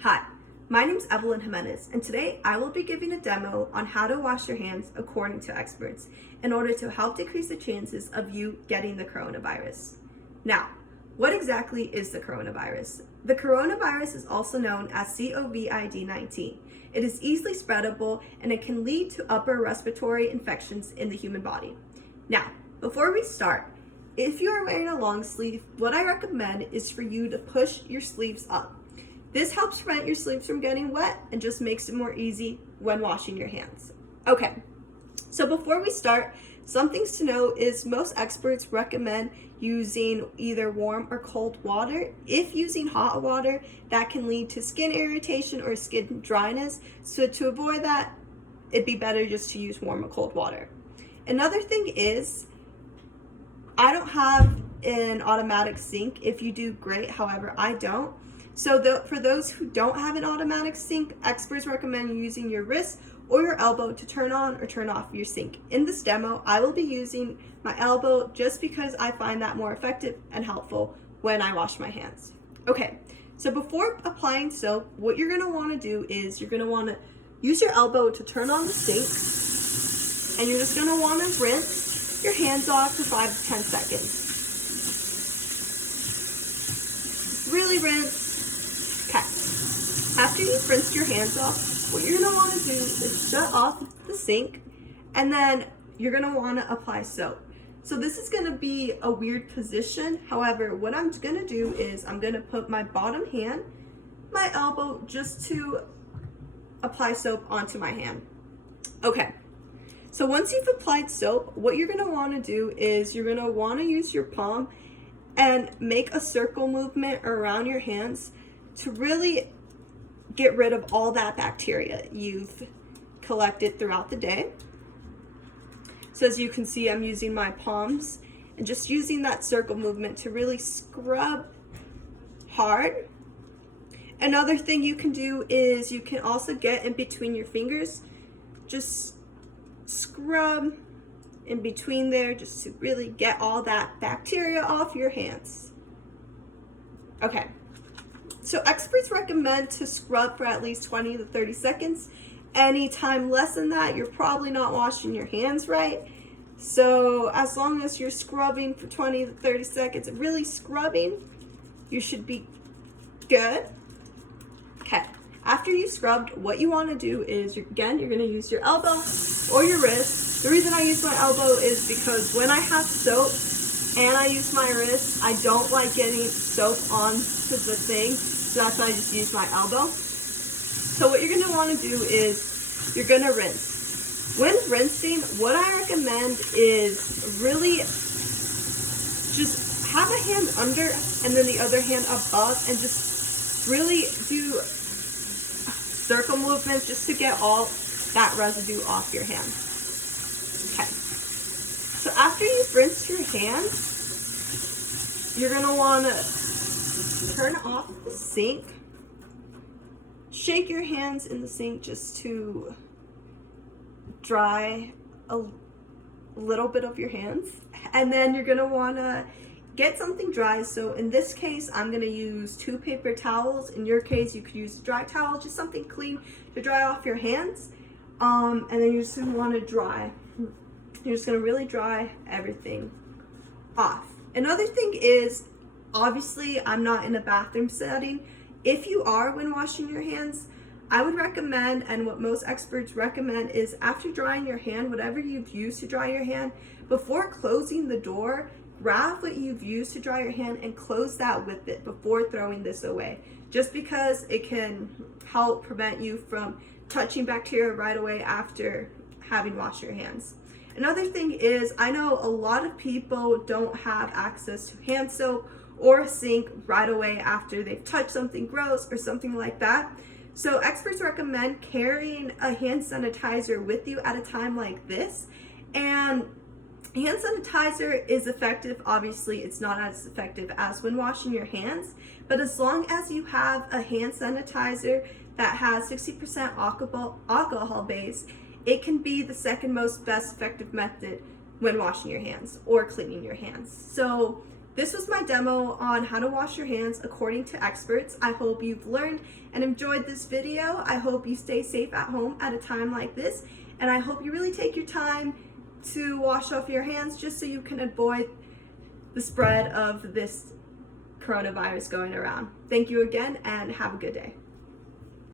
Hi, my name is Evelyn Jimenez, and today I will be giving a demo on how to wash your hands according to experts in order to help decrease the chances of you getting the coronavirus. Now, what exactly is the coronavirus? The coronavirus is also known as COVID-19. It is easily spreadable and it can lead to upper respiratory infections in the human body. Now, before we start, if you are wearing a long sleeve, what I recommend is for you to push your sleeves up. This helps prevent your sleeves from getting wet and just makes it more easy when washing your hands. Okay, so before we start, some things to know is most experts recommend using either warm or cold water. If using hot water, that can lead to skin irritation or skin dryness. So to avoid that, it'd be better just to use warm or cold water. Another thing is, I don't have an automatic sink. If you do, great. However, I don't. So for those who don't have an automatic sink, experts recommend using your wrist or your elbow to turn on or turn off your sink. In this demo, I will be using my elbow just because I find that more effective and helpful when I wash my hands. Okay, so before applying soap, what you're gonna wanna do is you're gonna wanna use your elbow to turn on the sink, and you're just gonna wanna rinse your hands off for 5 to 10 seconds. Really rinse. Okay, after you've rinsed your hands off, what you're gonna wanna do is shut off the sink, and then you're gonna wanna apply soap. So this is gonna be a weird position. However, what I'm gonna do is I'm gonna put my bottom hand, my elbow, just to apply soap onto my hand. Okay, so once you've applied soap, what you're gonna wanna do is you're gonna wanna use your palm and make a circle movement around your hands to really get rid of all that bacteria you've collected throughout the day. So as you can see, I'm using my palms and just using that circle movement to really scrub hard. Another thing you can do is you can also get in between your fingers, just scrub in between there just to really get all that bacteria off your hands. Okay. So experts recommend to scrub for at least 20 to 30 seconds. Any time less than that, you're probably not washing your hands right. So as long as you're scrubbing for 20 to 30 seconds, really scrubbing, you should be good. Okay, after you scrubbed, what you wanna do is, you're gonna use your elbow or your wrist. The reason I use my elbow is because when I have soap and I use my wrist, I don't like getting soap onto the thing. So that's why I just use my elbow. So what you're gonna wanna do is you're gonna rinse. When rinsing, what I recommend is really just have a hand under and then the other hand above and just really do circle movements just to get all that residue off your hand. Okay. So after you've rinsed your hands, you're gonna wanna turn off the sink. Shake your hands in the sink just to dry a little bit of your hands. And then you're gonna wanna get something dry. So in this case, I'm gonna use 2 paper towels. In your case, you could use a dry towel, just something clean to dry off your hands. And then you're just gonna wanna dry. You're just gonna really dry everything off. Another thing is, obviously, I'm not in a bathroom setting. If you are when washing your hands, I would recommend, and what most experts recommend, is after drying your hand, whatever you've used to dry your hand, before closing the door, grab what you've used to dry your hand and close that with it before throwing this away. Just because it can help prevent you from touching bacteria right away after having washed your hands. Another thing is, I know a lot of people don't have access to hand soap or a sink right away after they've touched something gross or something like that. So experts recommend carrying a hand sanitizer with you at a time like this. And hand sanitizer is effective. Obviously, it's not as effective as when washing your hands, but as long as you have a hand sanitizer that has 60% alcohol base, it can be the second most best effective method when washing your hands or cleaning your hands. So this was my demo on how to wash your hands according to experts. I hope you've learned and enjoyed this video. I hope you stay safe at home at a time like this, and I hope you really take your time to wash off your hands just so you can avoid the spread of this coronavirus going around. Thank you again, and have a good day.